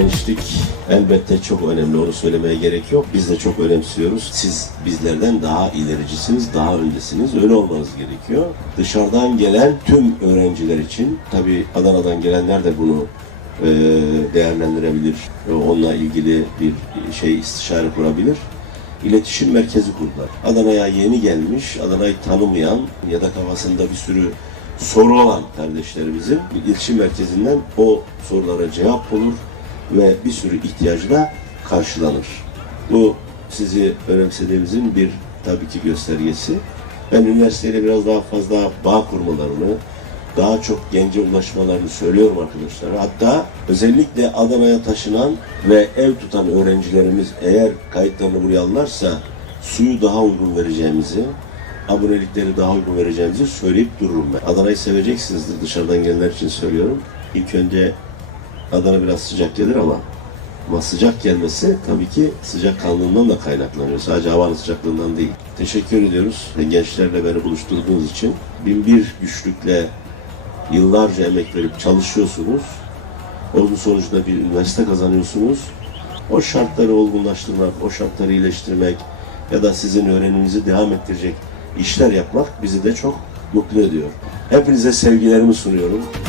gençlik elbette çok önemli onu söylemeye gerek yok. Biz de çok önemsiyoruz. Siz bizlerden daha ilericisiniz, daha öndesiniz. Öyle olmanız gerekiyor. Dışarıdan gelen tüm öğrenciler için tabii Adana'dan gelenler de bunu e, değerlendirebilir. E, onunla ilgili bir şey istişare kurabilir. İletişim merkezi kurdular. Adana'ya yeni gelmiş, Adana'yı tanımayan ya da kafasında bir sürü soru olan kardeşlerimizin iletişim merkezinden o sorulara cevap bulur ve bir sürü ihtiyacı da karşılanır. Bu sizi önemsediğimizin bir tabii ki göstergesi. Ben üniversiteyle biraz daha fazla bağ kurmalarını, daha çok gence ulaşmalarını söylüyorum arkadaşlar. Hatta özellikle Adana'ya taşınan ve ev tutan öğrencilerimiz eğer kayıtlarını buraya alırlarsa suyu daha uygun vereceğimizi, abonelikleri daha uygun vereceğimizi söyleyip dururum ben. Adana'yı seveceksinizdir dışarıdan gelenler için söylüyorum. İlk önce Adana biraz sıcak gelir ama ama sıcak gelmesi tabii ki sıcak kanlığından da kaynaklanıyor. Sadece havanın sıcaklığından değil. Teşekkür ediyoruz gençlerle beni buluşturduğunuz için. Bin bir güçlükle yıllarca emek verip çalışıyorsunuz. Onun sonucunda bir üniversite kazanıyorsunuz. O şartları olgunlaştırmak, o şartları iyileştirmek ya da sizin öğreniminizi devam ettirecek işler yapmak bizi de çok mutlu ediyor. Hepinize sevgilerimi sunuyorum.